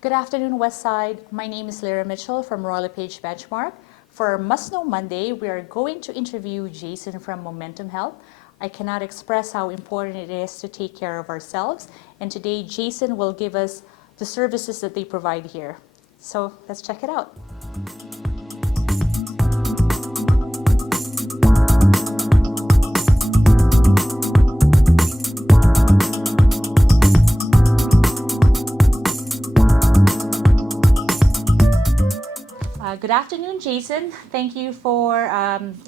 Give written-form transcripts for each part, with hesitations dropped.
Good afternoon, Westside. My name is Lyra Mitchell from Royal LePage Benchmark. For Must Know Monday, we are going to interview Jason from Momentum Health. I cannot express how important it is to take care of ourselves, and today Jason will give us the services that they provide here. So let's check it out. Good afternoon, Jason. Thank you for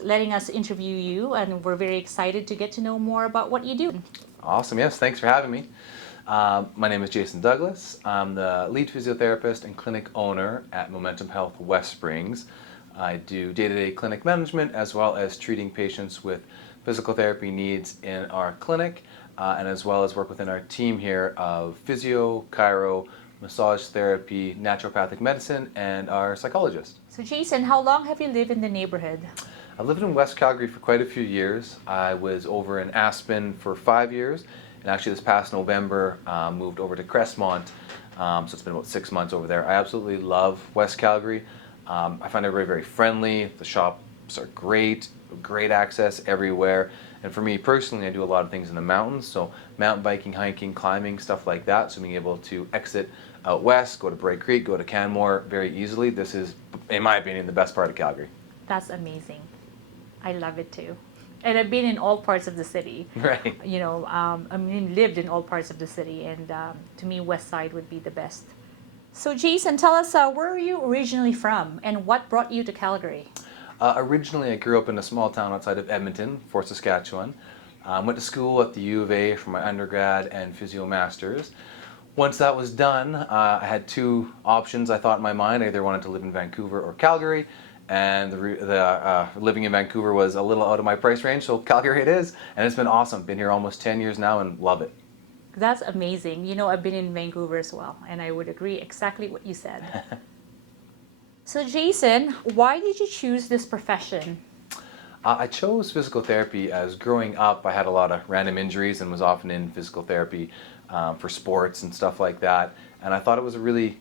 letting us interview you, and we're very excited to get to know more about what you do. Awesome, yes, thanks for having me. My name is Jason Douglas. I'm the lead physiotherapist and clinic owner at Momentum Health West Springs. I do day-to-day clinic management as well as treating patients with physical therapy needs in our clinic, and as well as work within our team here of physio, chiro, massage therapy, naturopathic medicine, and our psychologist. So Jason, how long have you lived in the neighborhood? I've lived in West Calgary for quite a few years. I was over in Aspen for 5 years, and actually this past November moved over to Crestmont, so it's been about 6 months over there. I absolutely love West Calgary. I find everybody very friendly. The shops are great access everywhere. And for me personally, I do a lot of things in the mountains, so mountain biking, hiking, climbing, stuff like that. So being able to exit out west, go to Bray Creek, go to Canmore very easily. This is, in my opinion, the best part of Calgary. That's amazing. I love it too. And I've been in all parts of the city. Right. You know, lived in all parts of the city, and to me, West Side would be the best. So Jason, tell us, where are you originally from, and what brought you to Calgary? Originally, I grew up in a small town outside of Edmonton, Fort Saskatchewan. Went to school at the U of A for my undergrad and physio masters. Once that was done, I had two options I thought in my mind. I either wanted to live in Vancouver or Calgary, and living in Vancouver was a little out of my price range, so Calgary it is, and it's been awesome. Been here almost 10 years now and love it. That's amazing. You know, I've been in Vancouver as well, and I would agree exactly what you said. So Jason, why did you choose this profession? I chose physical therapy as growing up I had a lot of random injuries and was often in physical therapy for sports and stuff like that. And I thought it was a really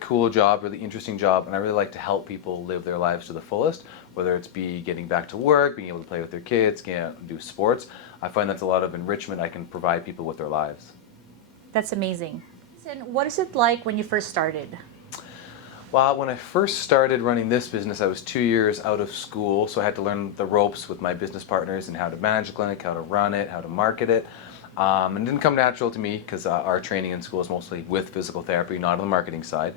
cool job, really interesting job, and I really like to help people live their lives to the fullest, whether it's be getting back to work, being able to play with their kids, getting out and do sports. I find that's a lot of enrichment I can provide people with their lives. That's amazing. And what is it like when you first started? Well, when I first started running this business, I was 2 years out of school, so I had to learn the ropes with my business partners and how to manage a clinic, how to run it, how to market it. And it didn't come natural to me because our training in school is mostly with physical therapy, not on the marketing side.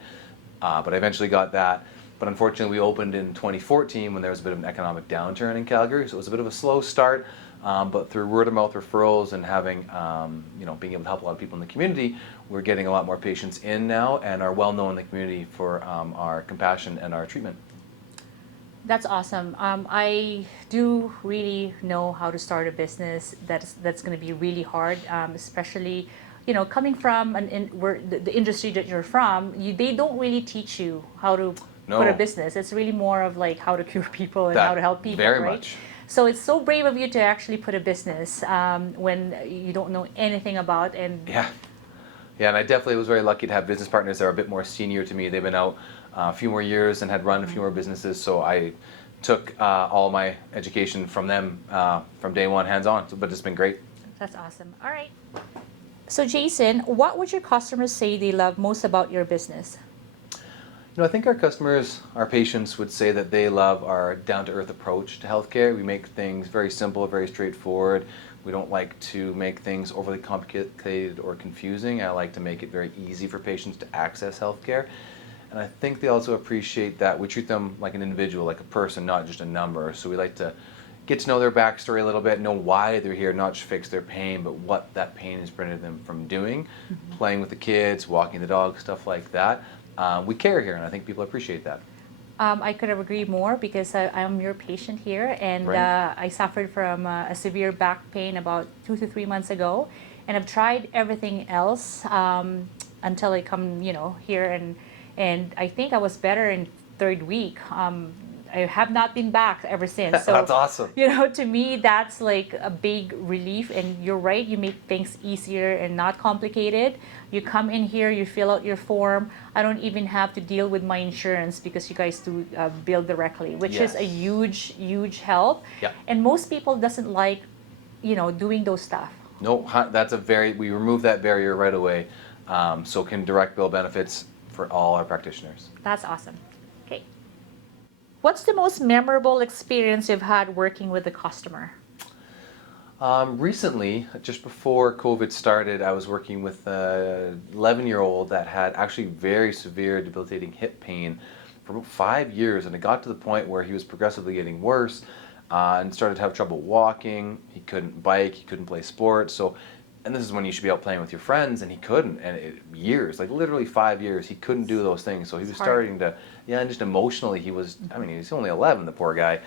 But I eventually got that. But unfortunately, we opened in 2014 when there was a bit of an economic downturn in Calgary, so it was a bit of a slow start. But through word-of-mouth referrals and having, being able to help a lot of people in the community, we're getting a lot more patients in now and are well known in the community for our compassion and our treatment. That's awesome. I do really know how to start a business that's going to be really hard, especially, you know, coming from the industry that you're from. They don't really teach you how to put a business. It's really more of like how to cure people and how to help people, very right? much. So it's so brave of you to actually put a business when you don't know anything about. And yeah, and I definitely was very lucky to have business partners that are a bit more senior to me. They've been out a few more years and had run a few more businesses, so I took all my education from them from day one, hands-on, but it's been great. That's awesome. All right. So Jason, what would your customers say they love most about your business? You know, I think our customers, our patients would say that they love our down-to-earth approach to healthcare. We make things very simple, very straightforward. We don't like to make things overly complicated or confusing. I like to make it very easy for patients to access healthcare. And I think they also appreciate that we treat them like an individual, like a person, not just a number. So we like to, get to know their backstory a little bit, know why they're here, not just fix their pain, but what that pain has prevented them from doing, playing with the kids, walking the dog, stuff like that. We care here, and I think people appreciate that. I could have agreed more because I'm your patient here, and Right. I suffered from a severe back pain about 2 to 3 months ago, and I've tried everything else until I come, here, and I think I was better in third week. I have not been back ever since. So, That's awesome. to me, that's like a big relief. And you're right, you make things easier and not complicated. You come in here, you fill out your form. I don't even have to deal with my insurance because you guys do bill directly, which is a Yes. huge, huge help. Yeah. And most people doesn't like, doing those stuff. No, we remove that barrier right away, so can direct bill benefits for all our practitioners. That's awesome. Okay. What's the most memorable experience you've had working with the customer? Recently, just before COVID started, I was working with an 11-year-old that had actually very severe debilitating hip pain for about 5 years, and it got to the point where he was progressively getting worse and started to have trouble walking. He couldn't bike, he couldn't play sports. So, and this is when you should be out playing with your friends, and he couldn't. And years, like literally 5 years, he couldn't do those things. So he was hard. starting to, and just emotionally, he's only 11, the poor guy.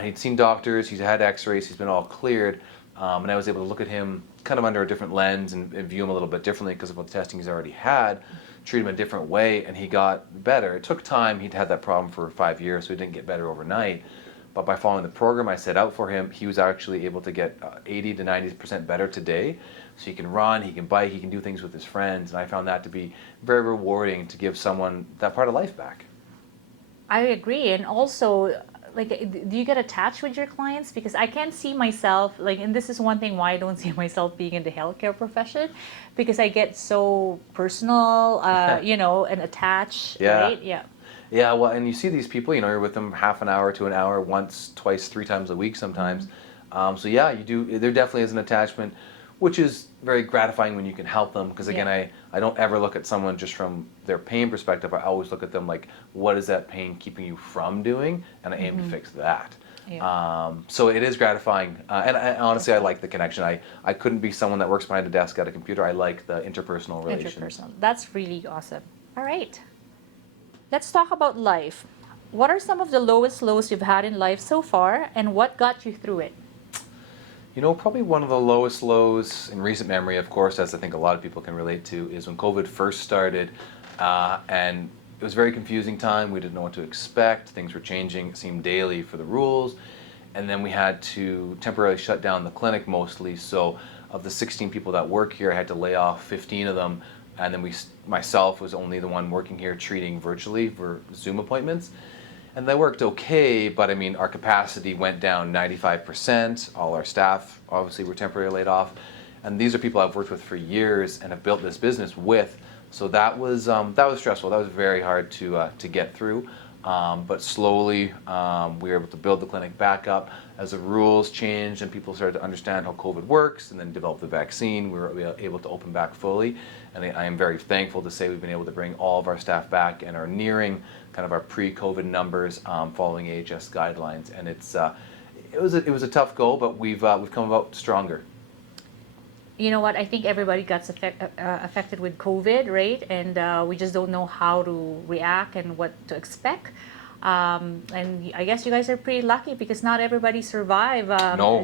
He'd seen doctors, he's had x-rays, he's been all cleared. And I was able to look at him kind of under a different lens and view him a little bit differently because of what the testing he's already had, treat him a different way, and he got better. It took time. He'd had that problem for 5 years, so he didn't get better overnight. But by following the program I set out for him, he was actually able to get 80 to 90% better today. So he can run, he can bike, he can do things with his friends, and I found that to be very rewarding to give someone that part of life back. I agree. And also, like, do you get attached with your clients? Because I can't see myself, like, and this is one thing why I don't see myself being in the healthcare profession, because I get so personal, and attached, Yeah. right? Yeah. Yeah, well, and you see these people, you're with them half an hour to an hour, once, twice, 3 times a week sometimes. So yeah, you do. There definitely is an attachment, which is very gratifying when you can help them. Because again, I don't ever look at someone just from their pain perspective. I always look at them like, what is that pain keeping you from doing? And I aim to fix that. Yeah. So it is gratifying. And honestly, I like the connection. I couldn't be someone that works behind a desk at a computer. I like the interpersonal relations. Interpersonal. That's really awesome. All right. Let's talk about life. What are some of the lowest lows you've had in life so far, and what got you through it? Probably one of the lowest lows in recent memory, of course, as I think a lot of people can relate to, is when COVID first started, and it was a very confusing time. We didn't know what to expect. Things were changing, it seemed daily for the rules, and then we had to temporarily shut down the clinic mostly. So of the 16 people that work here, I had to lay off 15 of them, and then myself was only the one working here treating virtually for Zoom appointments. And that worked okay, but I mean, our capacity went down 95%. All our staff obviously were temporarily laid off. And these are people I've worked with for years and have built this business with. So that was stressful. That was very hard to get through. But slowly, we were able to build the clinic back up as the rules changed and people started to understand how COVID works and then develop the vaccine. We were able to open back fully. And I am very thankful to say we've been able to bring all of our staff back and are nearing kind of our pre-COVID numbers following AHS guidelines. And it was a tough go, but we've come about stronger. You know what? I think everybody got affected with COVID, right? And we just don't know how to react and what to expect. And I guess you guys are pretty lucky because not everybody survived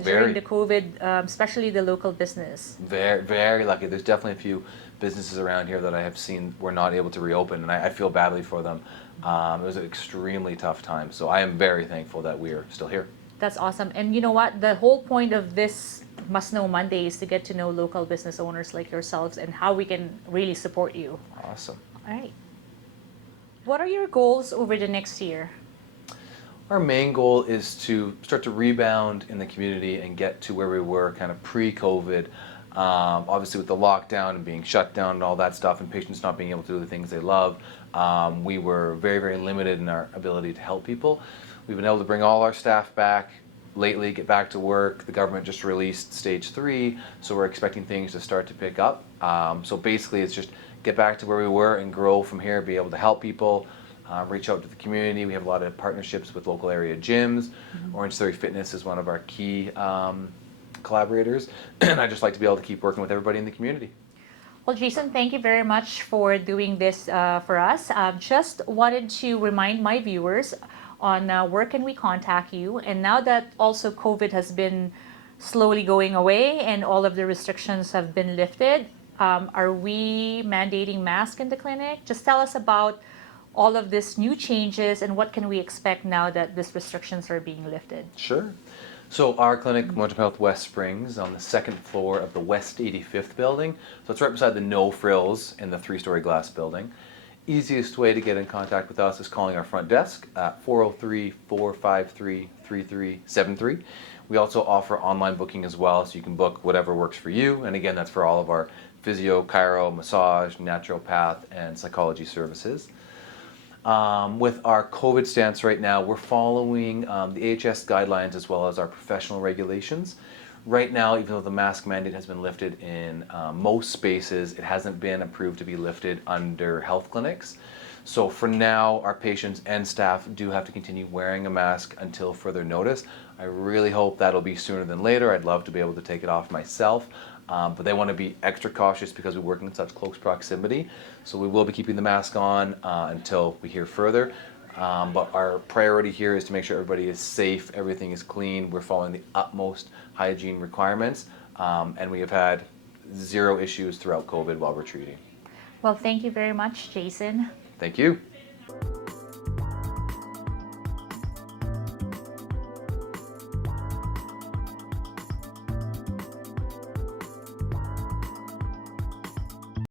during the COVID, especially the local business. Very, very lucky. There's definitely a few businesses around here that I have seen were not able to reopen, and I feel badly for them. It was an extremely tough time, so I am very thankful that we are still here. That's awesome. And you know what? The whole point of this Must Know Monday is to get to know local business owners like yourselves and how we can really support you. Awesome. All right. What are your goals over the next year? Our main goal is to start to rebound in the community and get to where we were kind of pre-COVID. Obviously with the lockdown and being shut down and all that stuff and patients not being able to do the things they love, we were very, very limited in our ability to help people. We've been able to bring all our staff back lately, get back to work. The government just released stage 3, so we're expecting things to start to pick up. So basically it's just get back to where we were and grow from here, be able to help people, reach out to the community. We have a lot of partnerships with local area gyms. Orange Theory Fitness is one of our key collaborators, and I just like to be able to keep working with everybody in the community. Well, Jason, thank you very much for doing this for us. Just wanted to remind my viewers on where can we contact you. And now that also COVID has been slowly going away and all of the restrictions have been lifted, are we mandating masks in the clinic? Just tell us about all of these new changes and what can we expect now that these restrictions are being lifted. Sure. So our clinic, Momentum Health West Springs, on the second floor of the West 85th building. So it's right beside the No Frills in the 3-story glass building. Easiest way to get in contact with us is calling our front desk at 403-453-3373. We also offer online booking as well, so you can book whatever works for you. And again, that's for all of our physio, chiro, massage, naturopath, and psychology services. With our COVID stance right now, we're following the AHS guidelines as well as our professional regulations. Right now, even though the mask mandate has been lifted in most spaces, it hasn't been approved to be lifted under health clinics. So for now, our patients and staff do have to continue wearing a mask until further notice. I really hope that'll be sooner than later. I'd love to be able to take it off myself. But they want to be extra cautious because we work in such close proximity. So we will be keeping the mask on until we hear further. But our priority here is to make sure everybody is safe, everything is clean, we're following the utmost hygiene requirements, and we have had zero issues throughout COVID while we're treating. Well, thank you very much, Jason. Thank you.